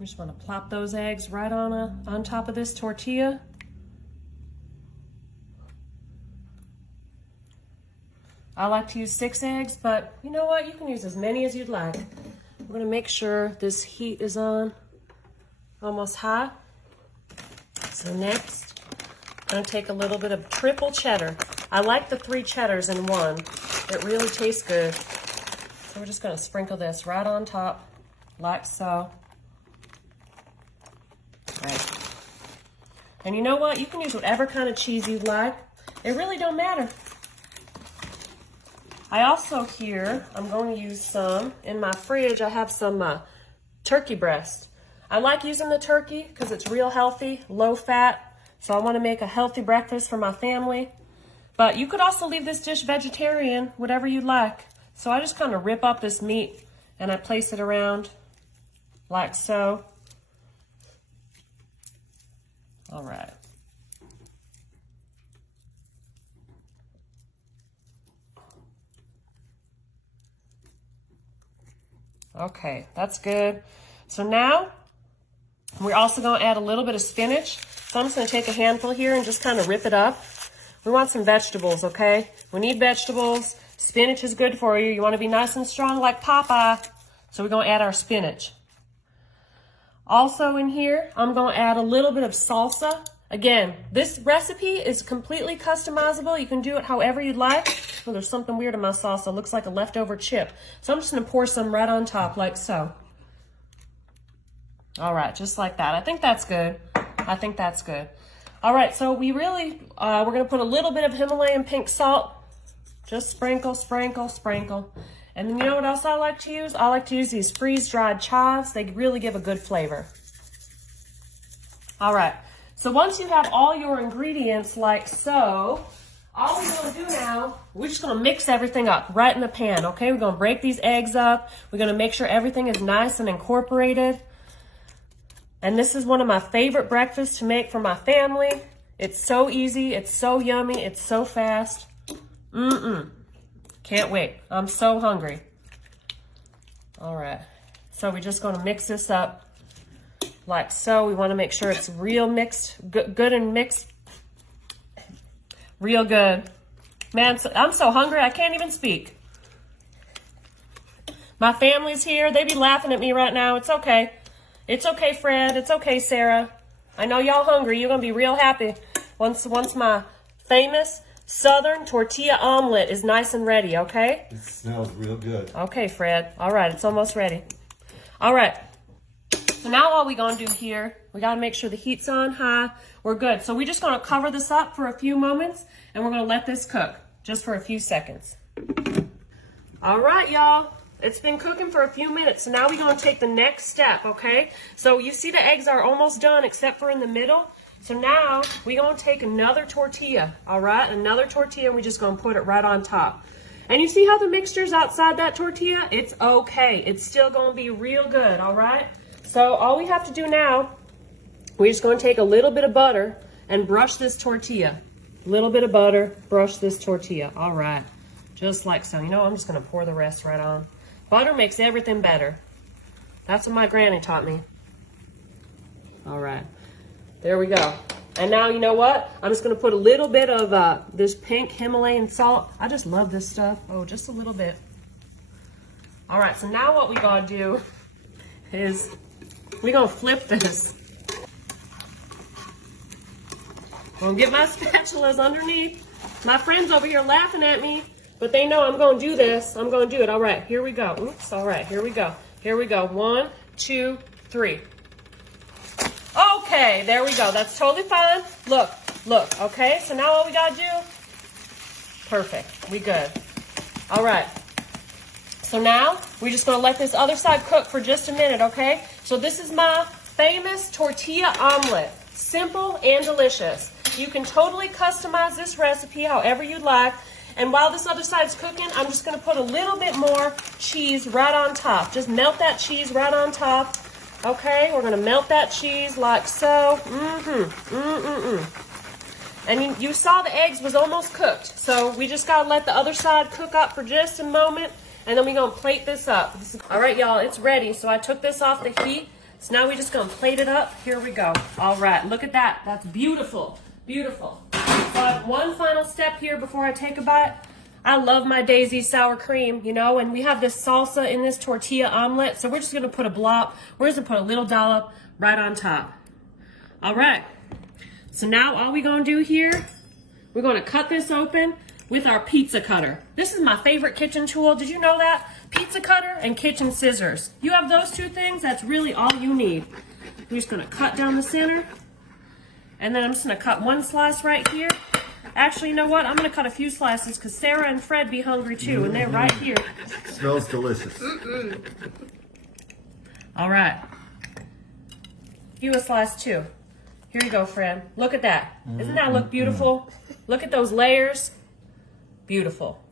We just want to plop those eggs right on top of this tortilla. I like to use 6 eggs, but you know what? You can use as many as you'd like. We're going to make sure this heat is on almost high. So next, I'm going to take a little bit of triple cheddar. I like the 3 cheddars in one. It really tastes good. So we're just going to sprinkle this right on top, like so. Right. And you know what? You can use whatever kind of cheese you like. It really don't matter. I also here, I'm going to use some, in my fridge, I have some turkey breast. I like using the turkey because it's real healthy, low fat. So I want to make a healthy breakfast for my family. But you could also leave this dish vegetarian, whatever you like. So I just kind of rip up this meat and I place it around like so. All right. Okay, that's good. So now we're also going to add a little bit of spinach. So I'm just going to take a handful here and just kind of rip it up. We want some vegetables, okay? We need vegetables. Spinach is good for you. You want to be nice and strong like Popeye. So we're going to add our spinach. Also in here, I'm going to add a little bit of salsa. Again, this recipe is completely customizable. You can do it however you'd like. Oh, there's something weird in my salsa. It looks like a leftover chip. So I'm just going to pour some right on top like so. All right, just like that. I think that's good. I think that's good. All right, so we really, we're going to put a little bit of Himalayan pink salt. Just sprinkle, sprinkle, sprinkle. And then you know what else I like to use? I like to use these freeze-dried chives. They really give a good flavor. All right, so once you have all your ingredients like so, all we're going to do now, we're just going to mix everything up right in the pan, okay? We're going to break these eggs up. We're going to make sure everything is nice and incorporated. And this is one of my favorite breakfasts to make for my family. It's so easy. It's so yummy. It's so fast. Can't wait. I'm so hungry. All right. So we're just going to mix this up like so. We want to make sure it's real mixed, good and mixed. Real good. Man, I'm so hungry I can't even speak. My family's here. They be laughing at me right now. It's okay. It's okay, Fred. It's okay, Sarah. I know y'all hungry. You're going to be real happy once my famous Southern tortilla omelet is nice and ready, okay? It smells real good. Okay, Fred. All right, it's almost ready. All right. So now all we're going to do here, we got to make sure the heat's on high. We're good. So we're just going to cover this up for a few moments, and we're going to let this cook just for a few seconds. All right, y'all. It's been cooking for a few minutes, so now we're going to take the next step, okay? So you see the eggs are almost done except for in the middle. So now we're going to take another tortilla, all right? Another tortilla, and we're just going to put it right on top. And you see how the mixture's outside that tortilla? It's okay. It's still going to be real good, all right? So all we have to do now, we're just going to take a little bit of butter and brush this tortilla. A little bit of butter, brush this tortilla. All right, just like so. You know, I'm just going to pour the rest right on. Butter makes everything better. That's what my granny taught me. All right, there we go. And now, you know what? I'm just going to put a little bit of this pink Himalayan salt. I just love this stuff. Oh, just a little bit. All right, so now what we got to do is we're going to flip this. I'm going to get my spatulas underneath. My friends over here laughing at me, but they know I'm going to do this. I'm going to do it. All right, here we go. Oops, all right, here we go. Here we go. 1, 2, 3. Okay, there we go. That's totally fine. Look, look, okay? So now all we got to do, perfect. We good. All right. So now we're just going to let this other side cook for just a minute, okay? So this is my famous tortilla omelet. Simple and delicious. You can totally customize this recipe however you'd like. And while this other side's cooking, I'm just going to put a little bit more cheese right on top. Just melt that cheese right on top. Okay, we're going to melt that cheese like so. And you saw the eggs was almost cooked. So we just got to let the other side cook up for just a moment. And then we're going to plate this up. All right, y'all, it's ready. So I took this off the heat. So now we're just gonna plate it up. Here we go. All right, look at that. That's beautiful, beautiful. So I have one final step here before I take a bite. I love my Daisy sour cream, you know, and we have this salsa in this tortilla omelet. So we're just gonna put a blob, we're just gonna put a little dollop right on top. All right, so now all we're gonna do here, we're gonna cut this open with our pizza cutter. This is my favorite kitchen tool. Did you know that? Pizza cutter and kitchen scissors. You have those two things, that's really all you need. We're just gonna cut down the center, and then I'm just gonna cut one slice right here. Actually, you know what? I'm gonna cut a few slices because Sarah and Fred be hungry too, and they're right here. Smells delicious. All right. You a slice too. Here you go, Fred. Look at that. Doesn't that look beautiful? Look at those layers. Beautiful.